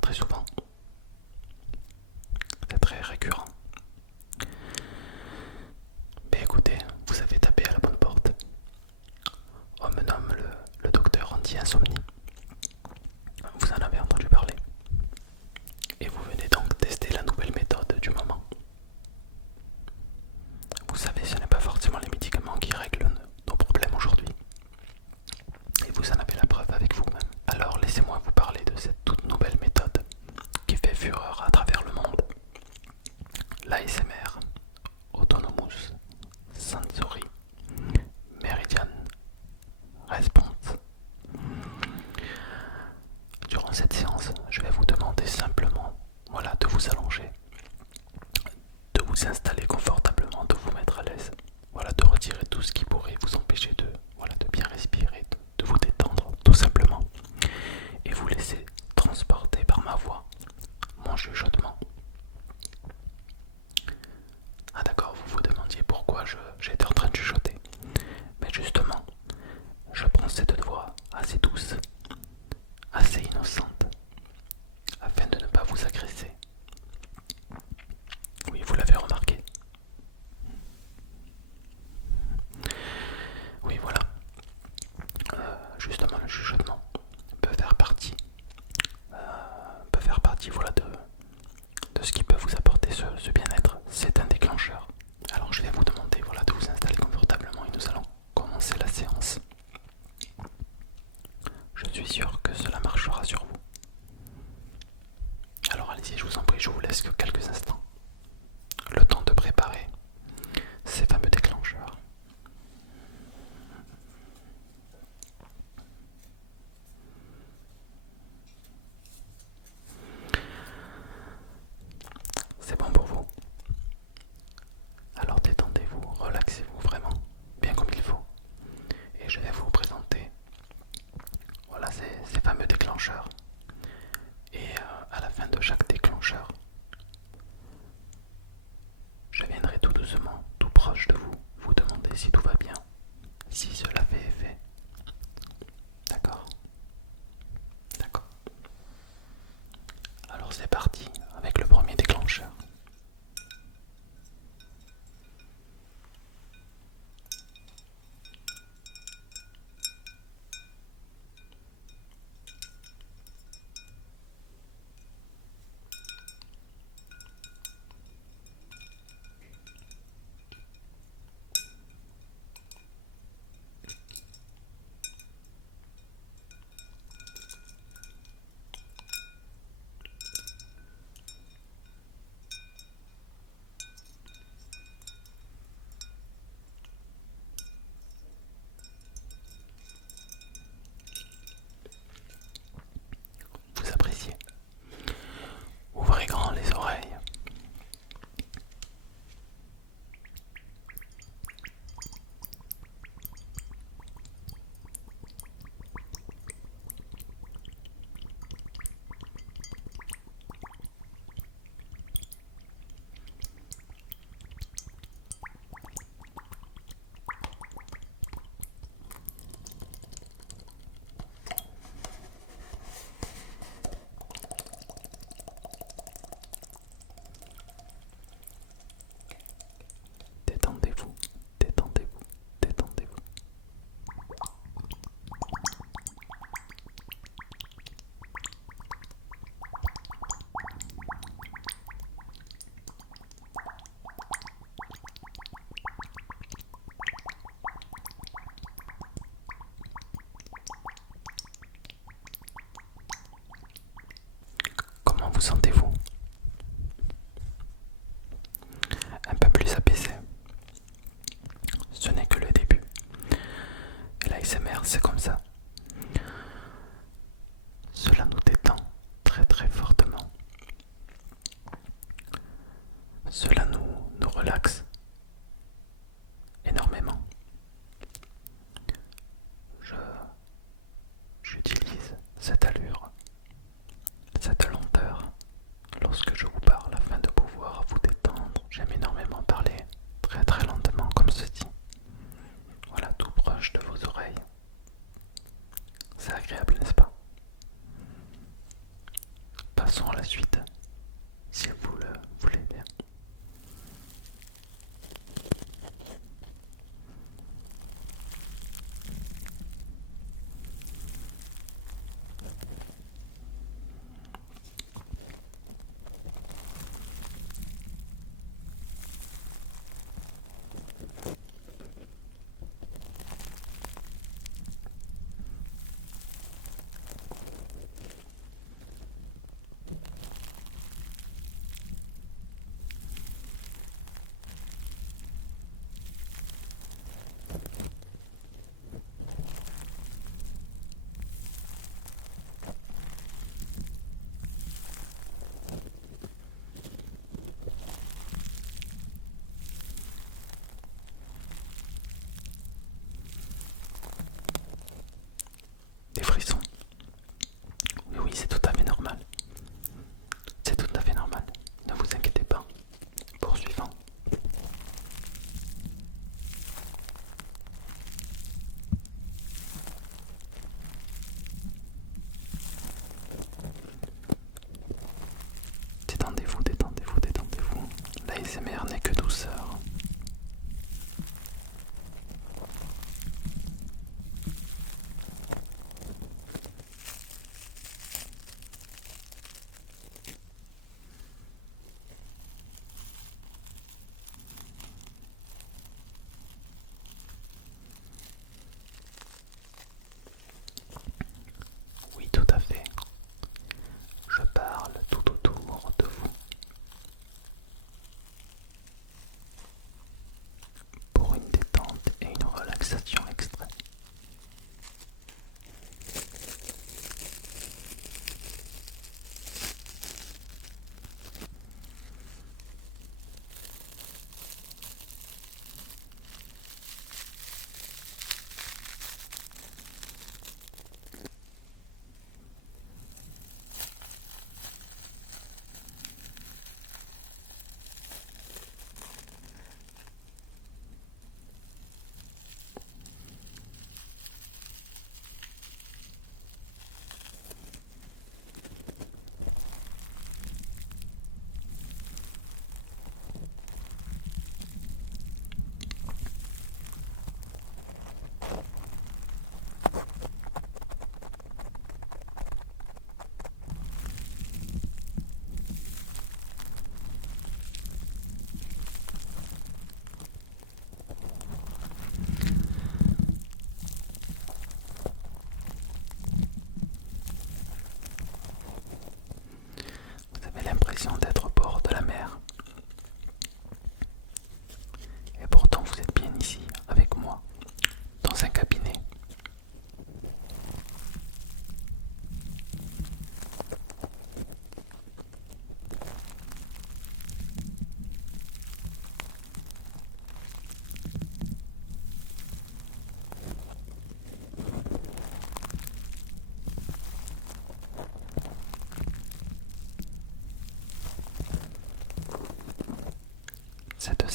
très souvent. C'est très récurrent. Mais écoutez, vous avez tapé à la bonne porte. On me nomme le docteur anti-insomnie. Vous en avez entendu parler. Et vous venez donc tester la nouvelle méthode du moment. Vous savez, ce n'est pas forcément les médicaments qui règlent nos problèmes aujourd'hui. Et vous en avez la preuve avec vous-même. Alors laissez-moi vous parler de cette toute nouvelle méthode qui fait fureur à travers le monde. L'ASMR, Autonomous Sensory Meridian Response. Durant cette séance, je vais vous demander simplement de vous allonger, de vous installer confortablement, de vous mettre à l'aise, de retirer tout ce qui pourrait vous empêcher de bien respirer, de vous détendre tout simplement, et vous laisser transporter par ma voix, mon chuchotement. Ah d'accord, vous vous demandiez pourquoi j'étais en train de chuchoter. Mais justement, je prends cette voix assez douce, assez innocente, afin de ne pas vous agresser. Oui, vous l'avez remarqué. Oui, voilà. Justement, le chuchotement peut faire partie, de ce qui peut vous apporter ce bien-être. C'est un déclencheur. Alors, je vais vous demander de vous installer confortablement et nous allons commencer la séance. Je suis sûr que cela marchera sur vous. Alors allez-y, je vous en prie, je vous laisse que quelques instants. Le temps de préparer ces fameux déclencheurs. C'est bon pour vous? Alors détendez-vous, relaxez-vous vraiment, bien comme il faut. Et je vais vous présenter ces fameux déclencheurs. Et à la fin de chaque déclencheur, je viendrai tout doucement, tout proche de vous, vous demander si tout va bien, si cela fait effet. D'accord? D'accord. Alors c'est parti avec le premier déclencheur. Vous appréciez? Ouvrez grand les oreilles. Détendez-vous, détendez-vous, détendez-vous. Comment vous sentez-vous? Un peu plus apaisé. Ce n'est que le début. Et l'ASMR, c'est comme ça. Cela nous détend très très fortement. Cela nous relaxe énormément. J'utilise cette allure, cette lenteur lorsque je vous parle afin de pouvoir vous détendre. J'aime énormément parler très très lentement comme ceci. Tout proche de vos oreilles. C'est agréable, n'est-ce pas?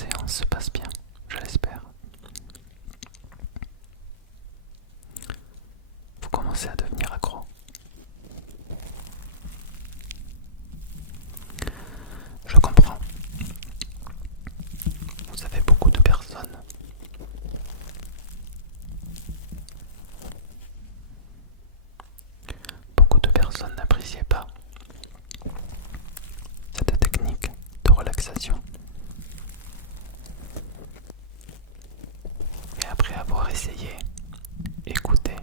séance se passe bien, je l'espère. Vous commencez à devenir accro. Je comprends. Vous avez beaucoup de personnes n'appréciaient pas cette technique de relaxation. Et après avoir essayé, écouté,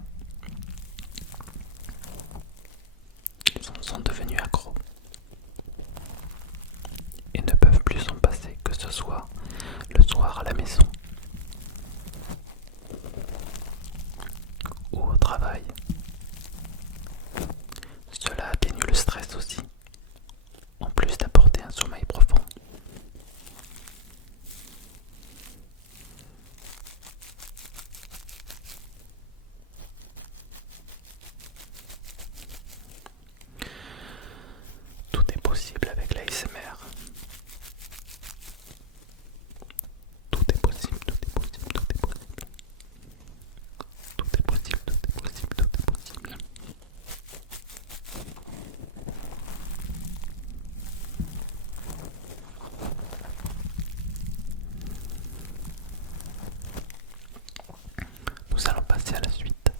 ils en sont devenus accros et ne peuvent plus s'en passer, que ce soit le soir à la maison ou au travail. Cela atténue le stress aussi, en plus d'apporter un sommeil profond. Tout est possible avec l'ASMR. Tout est possible, tout est possible, tout est possible. Tout est possible, tout est possible, tout est possible. Nous allons passer à la suite.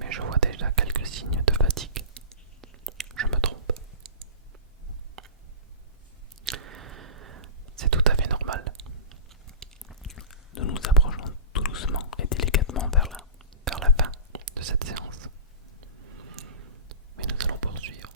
Mais je vois déjà quelques signes de fatigue. Je me trompe. C'est tout à fait normal. Nous nous approchons tout doucement et délicatement vers la fin de cette séance. Mais nous allons poursuivre.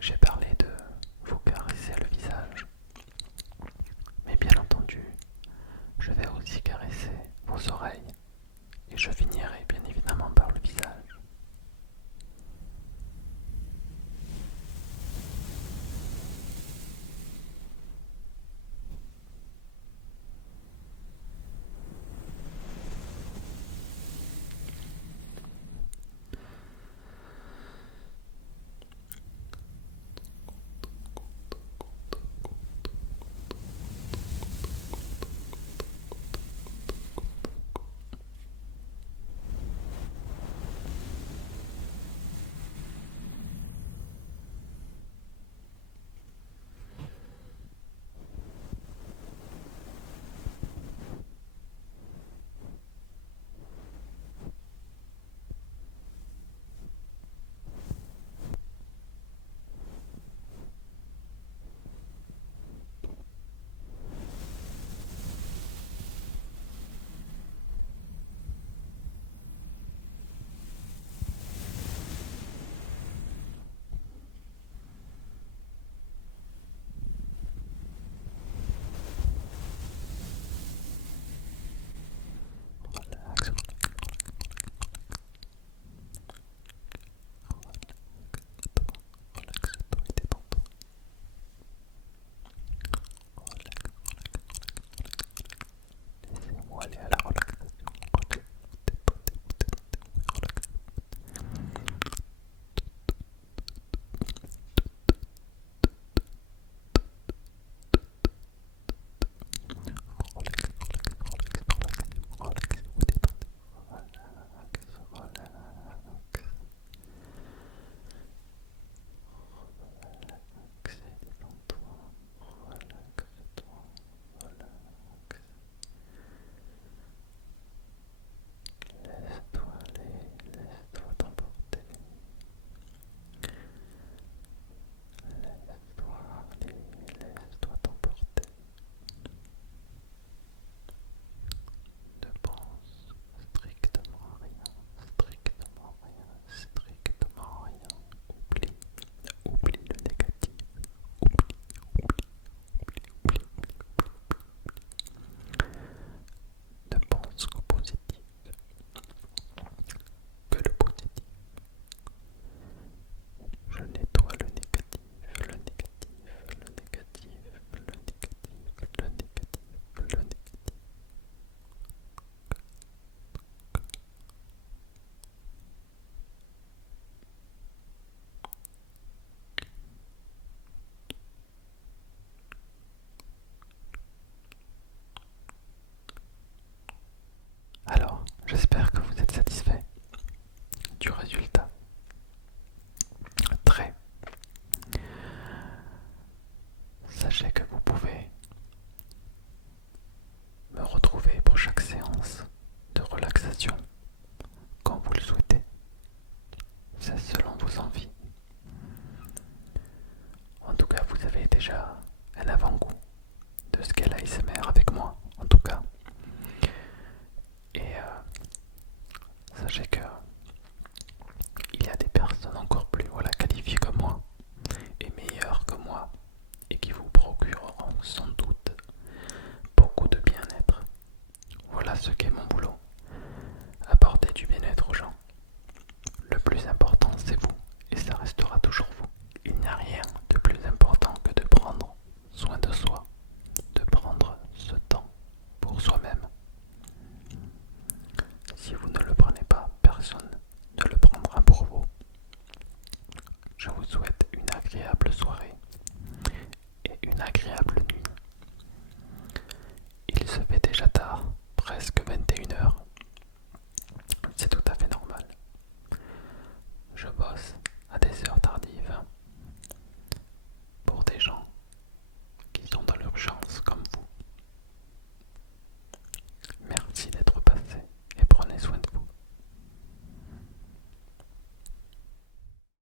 j'ai parlé de vous caresser le visage, mais bien entendu, je vais aussi caresser vos oreilles et je finirai bien évidemment par le visage. Relax, relaxe-toi et détends-toi. Laissez-moi aller à la relaxation. Relax, détends-toi, relax. Laisse-toi aller, laisse-toi t'emporter. Laisse-toi aller, laisse-toi t'emporter. Ne pense strictement rien, strictement rien, strictement rien. Oublie, oublie le négatif. Oublie, oublie, oublie, oublie, ne pense qu'au positif, que le positif. Je nettoie le négatif, le négatif, le négatif, le négatif, le négatif, le négatif. Alors, j'espère que vous êtes satisfait du résultat. Très. Sachez que vous pouvez me retrouver pour chaque séance de relaxation quand vous le souhaitez. C'est selon vos envies. En tout cas, vous avez déjà un avant-goût de ce qu'est l'ASMR avec moi, en tout cas. Et sachez que il y a des personnes encore plus qualifiées que moi et meilleures que moi et qui vous procureront sans doute beaucoup de bien-être. Voilà ce qu'est mon boulot. Apporter du bien-être aux gens. Le plus important, c'est vous et ça restera toujours vous. Il n'y a rien de plus important que de prendre soin de soi, de prendre ce temps pour soi-même. Si vous ne le prenez pas, personne ne le prendra pour vous. Je vous souhaite une agréable soirée et une agréable